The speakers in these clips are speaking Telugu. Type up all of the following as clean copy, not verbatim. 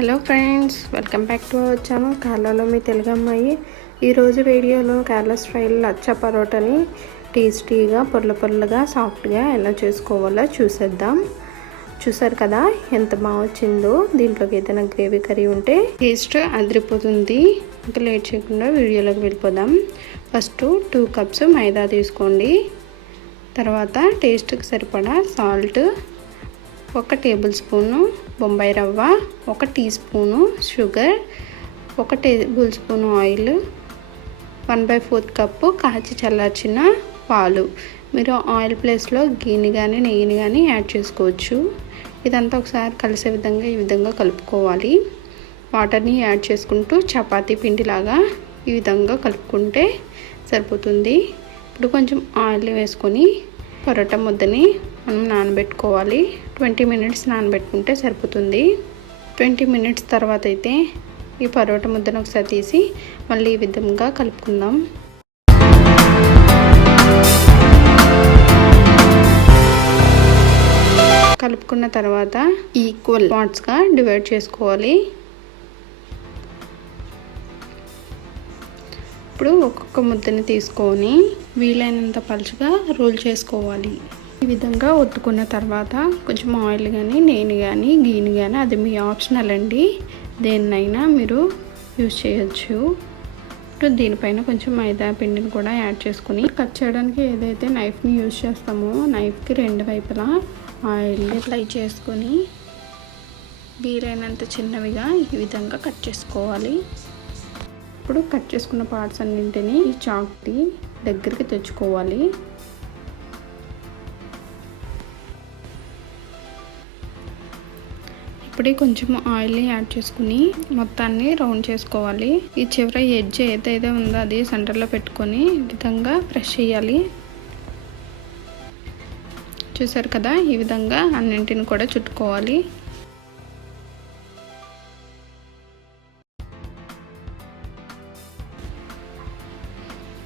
Hello friends, welcome back to our channel కేరళలో మీ తెలుగు అమ్మాయి. ఈరోజు వీడియోలో కేరళ స్టైల్ లచ్చ పరోటాని టేస్టీగా పొరలుగా సాఫ్ట్గా ఎలా చేసుకోవాలో చూసేద్దాం. చూసారు కదా ఎంత బాగా వచ్చిందో. దీంట్లోకి ఏదైనా గ్రేవీ కర్రీ ఉంటే టేస్ట్ అదిరిపోతుంది. ఇంకా లేట్ చేయకుండా వీడియోలోకి వెళ్ళిపోదాం. ఫస్ట్ 2 కప్స్ మైదా తీసుకోండి. తర్వాత టేస్ట్కి సరిపడా సాల్ట్, 1 టేబుల్ స్పూను బొంబాయి రవ్వ, 1 teaspoon sugar, 1 tablespoon oil, 1/4 cup కాచి చల్లార్చిన పాలు. మీరు ఆయిల్ ప్లేస్లో గీని కానీ నెయ్యిని కానీ యాడ్ చేసుకోవచ్చు. ఇదంతా ఒకసారి కలిసే విధంగా ఈ విధంగా కలుపుకోవాలి. వాటర్ని యాడ్ చేసుకుంటూ చపాతీ పిండిలాగా ఈ విధంగా కలుపుకుంటే సరిపోతుంది. ఇప్పుడు కొంచెం ఆయిల్ వేసుకొని పరోటా ముద్దని మనం నానబెట్టుకోవాలి. 20 మినిట్స్ నానబెట్టుకుంటే సరిపోతుంది. 20 మినిట్స్ తర్వాత అయితే ఈ పరోటా ముద్దను ఒకసారి తీసి మళ్ళీ ఈ విధంగా కలుపుకుందాం. కలుపుకున్న తర్వాత ఈక్వల్ పార్ట్స్గా డివైడ్ చేసుకోవాలి. ఇప్పుడు ఒక్కొక్క ముద్దని తీసుకొని వీలైనంత పలుచగా రోల్ చేసుకోవాలి. ఈ విధంగా ఒత్తుకున్న తర్వాత కొంచెం ఆయిల్ కానీ నెయ్యి కానీ గీని కానీ అది మీ ఆప్షనల్ అండి, దేన్నైనా మీరు యూజ్ చేయొచ్చు. ఇప్పుడు దీనిపైన కొంచెం మైదా పిండిని కూడా యాడ్ చేసుకుని కట్ చేయడానికి ఏదైతే నైఫ్ని యూజ్ చేస్తామో నైఫ్కి 2 వైపులా ఆయిల్ అప్లై చేసుకొని వీలైనంత చిన్నవిగా ఈ విధంగా కట్ చేసుకోవాలి. ఇప్పుడు కట్ చేసుకున్న పార్ట్స్ అన్నింటినీ ఈ చాక్కి దగ్గరికి తెచ్చుకోవాలి. ఇప్పుడు కొంచెం ఆయిల్ని యాడ్ చేసుకుని మొత్తాన్ని రౌండ్ చేసుకోవాలి. ఈ చివర ఎడ్జ్ ఏదైతే ఉందో అది సెంటర్లో పెట్టుకొని ఈ విధంగా ప్రెస్ చేయాలి. చూసారు కదా, ఈ విధంగా అన్నింటిని కూడా చుట్టుకోవాలి.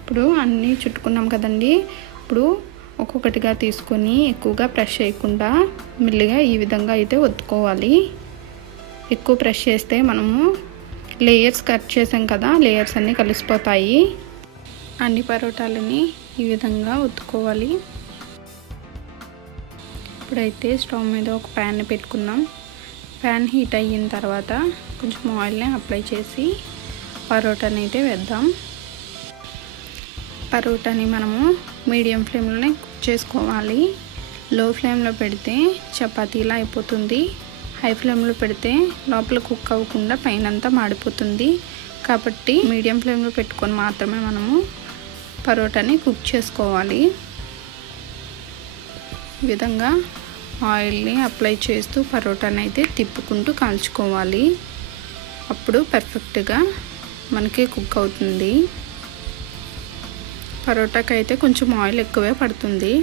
ఇప్పుడు అన్నీ చుట్టుకున్నాం కదండి. ఇప్పుడు ఒక్కొక్కటిగా తీసుకొని ఎక్కువగా ప్రెస్ చేయకుండా మెల్లిగా ఈ విధంగా అయితే ఒత్తుకోవాలి. ఎక్కువ ప్రెస్ చేస్తే మనము లేయర్స్ కట్ చేసాం కదా, లేయర్స్ అన్నీ కలిసిపోతాయి. అన్ని పరోటాలని ఈ విధంగా ఒత్తుకోవాలి. ఇప్పుడైతే స్టవ్ మీద ఒక ప్యాన్ని పెట్టుకుందాం. ప్యాన్ హీట్ అయిన తర్వాత కొంచెం ఆయిల్ని అప్లై చేసి పరోటాని అయితే వేద్దాం. పరోటాని మనము మీడియం ఫ్లేమ్లోనే కుక్ చేసుకోవాలి. లో ఫ్లేమ్లో పెడితే చపాతీలా అయిపోతుంది. హై ఫ్లేమ్లో పెడితే లోపల కుక్ అవ్వకుండా పైనంతా మాడిపోతుంది. కాబట్టి మీడియం ఫ్లేమ్లో పెట్టుకొని మాత్రమే మనము పరోటాని కుక్ చేసుకోవాలి. ఈ విధంగా ఆయిల్ని అప్లై చేస్తూ పరోటాని అయితే తిప్పుకుంటూ కాల్చుకోవాలి. అప్పుడు పర్ఫెక్ట్గా మనకి కుక్ అవుతుంది. పరోటాకి అయితే కొంచెం ఆయిల్ ఎక్కువే పడుతుంది.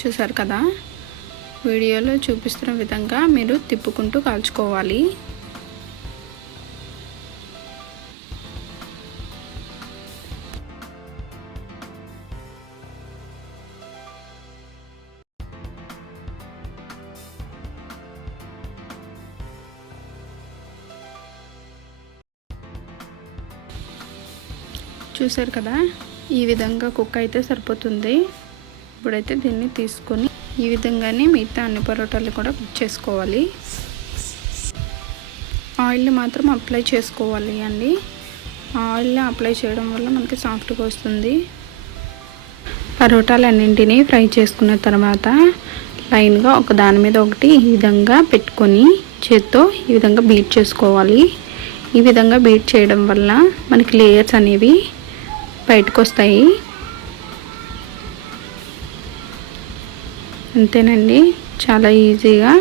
చూసారు కదా, వీడియోలో చూపిస్తున్న విధంగా మీరు తిప్పుకుంటూ కాల్చుకోవాలి. చూసారు కదా, ఈ విధంగా కుక్ అయితే సరిపోతుంది. ఇప్పుడైతే దీన్ని తీసుకొని ఈ విధంగానే మిగతా అన్ని పరోటాలు కూడా కుక్ చేసుకోవాలి. ఆయిల్ని మాత్రం అప్లై చేసుకోవాలి అండి. ఆయిల్ని అప్లై చేయడం వల్ల మనకి సాఫ్ట్గా వస్తుంది. పరోటాలు అన్నింటినీ ఫ్రై చేసుకున్న తర్వాత లైన్గా ఒక దాని మీద ఒకటి ఈ విధంగా పెట్టుకొని చేత్తో ఈ విధంగా బీట్ చేసుకోవాలి. ఈ విధంగా బీట్ చేయడం వల్ల మనకి లేయర్స్ అనేవి బయటకు వస్తాయి. అంతేనండి, చాలా ఈజీగా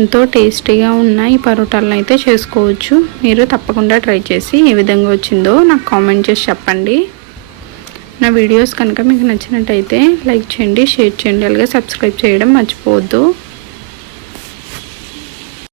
ఎంతో టేస్టీగా ఉన్న ఈ పరోటాలను అయితే చేసుకోవచ్చు. మీరు తప్పకుండా ట్రై చేసి ఏ విధంగా వచ్చిందో నాకు కామెంట్ చేసి చెప్పండి. నా వీడియోస్ కనుక మీకు నచ్చినట్టయితే లైక్ చేయండి, షేర్ చేయండి, అలాగే సబ్స్క్రైబ్ చేయడం మర్చిపోవద్దు.